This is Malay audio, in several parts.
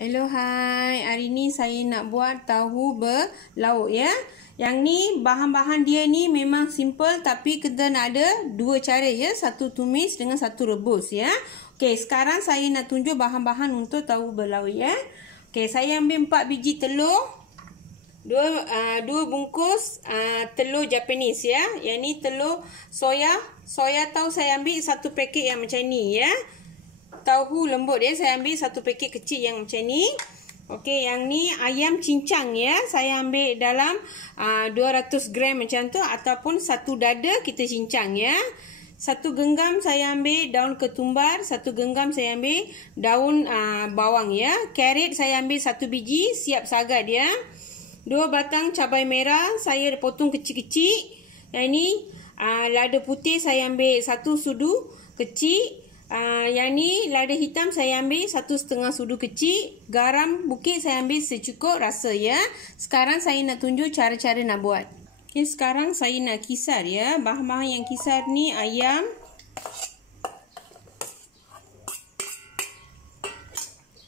Hello, hai. Hari ni saya nak buat tahu berlauk ya. Yang ni bahan-bahan dia ni memang simple tapi kita nak ada dua cara ya. Satu tumis dengan satu rebus ya. Okey, sekarang saya nak tunjuk bahan-bahan untuk tahu berlauk ya. Okey, saya ambil 4 biji telur. 2 bungkus telur Japanese ya. Yang ni telur soya. Soya tahu saya ambil 1 paket yang macam ni ya. Tahu lembut ya, saya ambil 1 paket kecil yang macam ni. Okey, yang ni ayam cincang ya. Saya ambil dalam 200 gram macam tu ataupun 1 dada kita cincang ya. 1 genggam saya ambil daun ketumbar, 1 genggam saya ambil daun bawang ya. Carrot saya ambil 1 biji, siap sagat ya. 2 batang cabai merah saya potong kecil-kecil. Yang ni lada putih saya ambil 1 sudu kecil. Yang ni lada hitam saya ambil 1,5 sudu kecil. Garam bukit saya ambil secukup rasa ya. Sekarang saya nak tunjuk cara-cara nak buat. Okay, sekarang saya nak kisar ya. Bahan-bahan yang kisar ni ayam,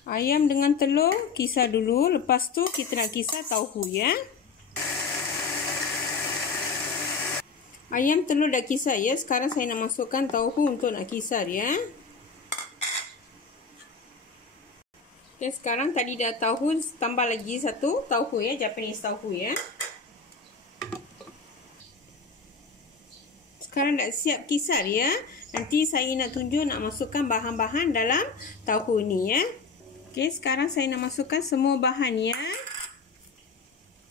ayam dengan telur kisar dulu. Lepas tu kita nak kisar tauhu ya. Ayam telur dah kisar ya. Sekarang saya nak masukkan tauhu untuk nak kisar ya. Okay, sekarang tadi dah tauhu, tambah lagi 1 tauhu ya, Japanese tauhu ya. Sekarang dah siap kisar ya. Nanti saya nak tunjuk nak masukkan bahan-bahan dalam tauhu ni ya. Okay, sekarang saya nak masukkan semua bahan ya.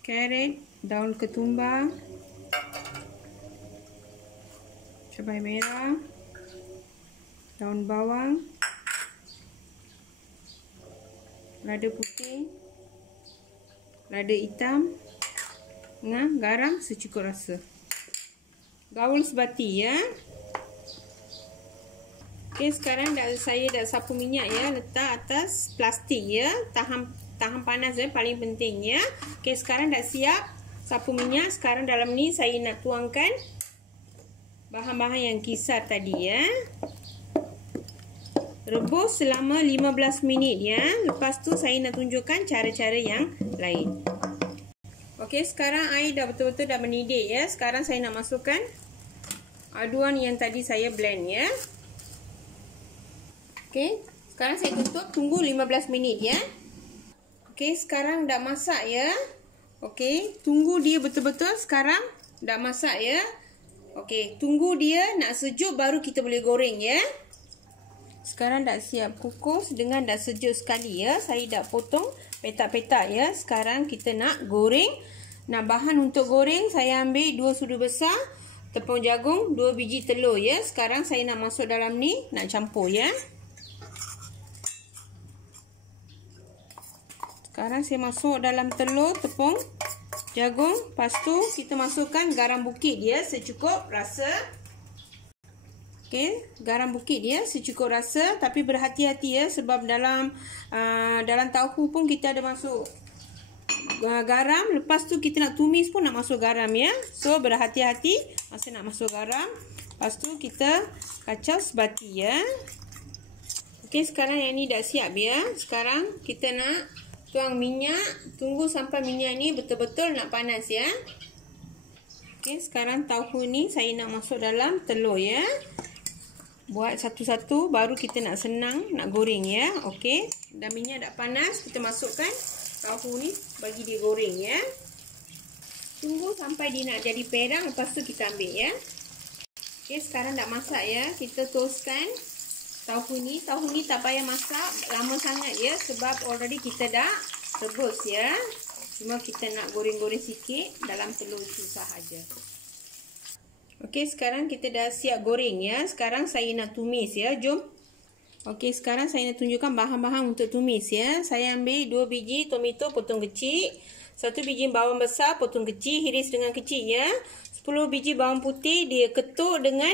Carrot, daun ketumbar, cabai merah, daun bawang, lada putih, lada hitam dengan garam secukup rasa. Gaul sebati ya. Okey, sekarang saya dah sapu minyak ya, letak atas plastik ya. Tahan panas ya, paling penting ya. Okey, sekarang dah siap sapu minyak. Sekarang dalam ni saya nak tuangkan bahan-bahan yang kisar tadi ya. Rebus selama 15 minit ya. Lepas tu saya nak tunjukkan cara-cara yang lain. Okey, sekarang air dah betul-betul dah mendidih ya. Sekarang saya nak masukkan aduan yang tadi saya blend ya. Okey, sekarang saya tutup, tunggu 15 minit ya. Okey, sekarang dah masak ya. Okey, tunggu dia betul-betul sekarang dah masak ya. Okey, tunggu dia nak sejuk baru kita boleh goreng ya. Sekarang dah siap kukus dengan dah sejuk sekali ya. Saya dah potong petak-petak ya. Sekarang kita nak goreng. Nah, bahan untuk goreng saya ambil 2 sudu besar tepung jagung, 2 biji telur ya. Sekarang saya nak masuk dalam ni, nak campur ya. Sekarang saya masuk dalam telur, tepung jagung. Lepas tu kita masukkan garam bukit dia secukup rasa. Okey, garam bukit dia secukup rasa, tapi berhati-hati ya sebab dalam tauhu pun kita ada masuk garam. Lepas tu kita nak tumis pun nak masuk garam ya. So berhati-hati masa nak masuk garam. Lepas tu kita kacau sebati ya. Okey, sekarang yang ni dah siap ya. Sekarang kita nak tuang minyak. Tunggu sampai minyak ni betul-betul nak panas ya. Okey, sekarang tauhu ni saya nak masuk dalam telur ya. Buat satu-satu baru kita nak senang nak goreng ya. Okey, dah minyak dah panas, kita masukkan tauhu ni bagi dia goreng ya. Tunggu sampai dia nak jadi perang, lepas tu kita ambil ya. Okey, sekarang dah masak ya. Kita toastkan tauhu ni. Tauhu ni tak payah masak lama sangat ya sebab already kita dah rebus ya. Cuma kita nak goreng-goreng sikit dalam telur itu sahaja. Okey, sekarang kita dah siap goreng ya. Sekarang saya nak tumis ya. Jom. Okey, sekarang saya nak tunjukkan bahan-bahan untuk tumis ya. Saya ambil 2 biji tomato potong kecil, 1 biji bawang besar potong kecil, iris dengan kecil ya. 10 biji bawang putih dia ketuk dengan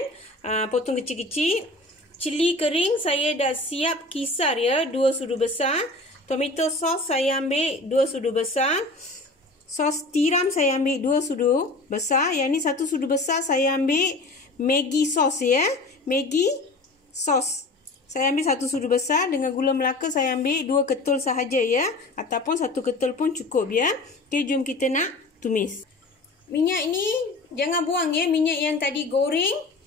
potong kecil-kecil. Cili kering saya dah siap kisar ya, 2 sudu besar. Tomato sauce saya ambil 2 sudu besar. Sos tiram saya ambil 2 sudu besar. Yang ni 1 sudu besar saya ambil Maggi sauce ya. Maggi sauce. Saya ambil 1 sudu besar. Dengan gula Melaka saya ambil 2 ketul sahaja ya. Ataupun 1 ketul pun cukup ya. Okey, jom kita nak tumis. Minyak ni jangan buang ya. Minyak yang tadi goreng.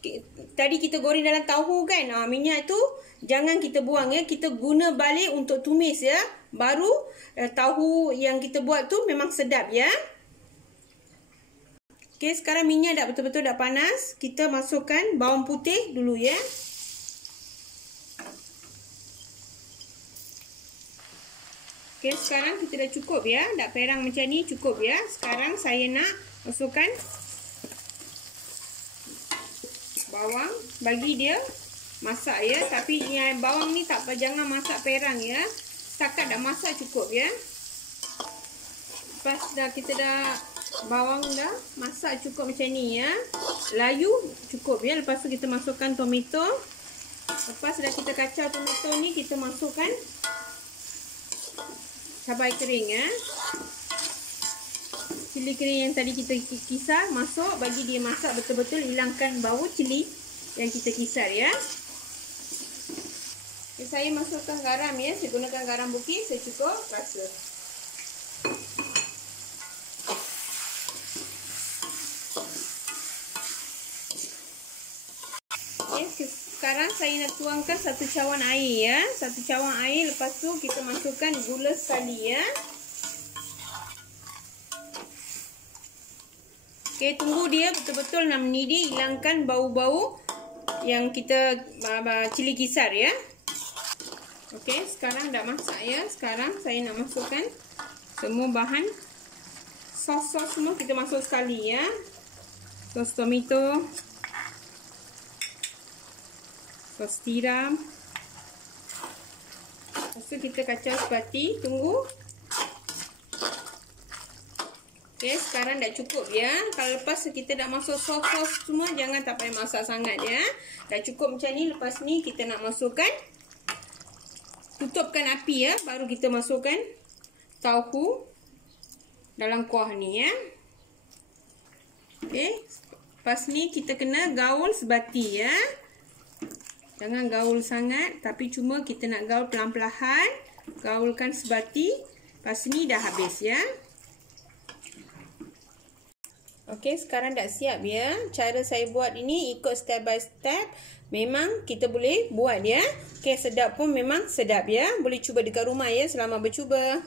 Tadi kita goreng dalam tahu kan. Minyak tu jangan kita buang ya. Kita guna balik untuk tumis ya. Baru tahu yang kita buat tu memang sedap ya. Okey, sekarang minyak dah betul-betul dah panas. Kita masukkan bawang putih dulu ya. Okey, sekarang kita dah cukup ya. Dah perang macam ni cukup ya. Sekarang saya nak masukkan bawang. Bagi dia masak ya. Tapi yang bawang ni tak apa. Jangan masak perang ya. Setakat dah masak cukup ya. Lepas dah kita dah bawang dah masak cukup macam ni ya. Layu cukup ya. Lepas tu kita masukkan tomato. Lepas dah kita kacau tomato ni, kita masukkan cabai kering ya. Cili kering yang tadi kita kisar masuk, bagi dia masak betul-betul, hilangkan bau cili yang kita kisar ya. Okay, saya masukkan garam ya. Saya gunakan garam bukit secukup rasa. Okay, sekarang saya nak tuangkan 1 cawan air ya. 1 cawan air. Lepas tu kita masukkan gula sekali ya. Okey, tunggu dia betul-betul 6 mendidih, hilangkan bau-bau yang kita cili kisar ya. Okey, sekarang dah masak ya. Sekarang saya nak masukkan semua bahan sos-sos semua kita masuk sekali ya. Sos tomato, sos tiram. Lepas tu kita kacau sepati, tunggu. Okey, sekarang dah cukup ya. Kalau lepas kita dah masuk sos-sos semua, jangan tak payah masak sangat ya. Dah cukup macam ni. Lepas ni kita nak masukkan, tutupkan api ya. Baru kita masukkan tauhu dalam kuah ni ya. Okey, lepas ni kita kena gaul sebati ya. Jangan gaul sangat, tapi cuma kita nak gaul pelan-pelan. Gaulkan sebati. Lepas ni dah habis ya. Okey, sekarang dah siap ya. Cara saya buat ini ikut step by step. Memang kita boleh buat ya. Okey, sedap pun memang sedap ya. Boleh cuba dekat rumah ya. Selamat bercuba.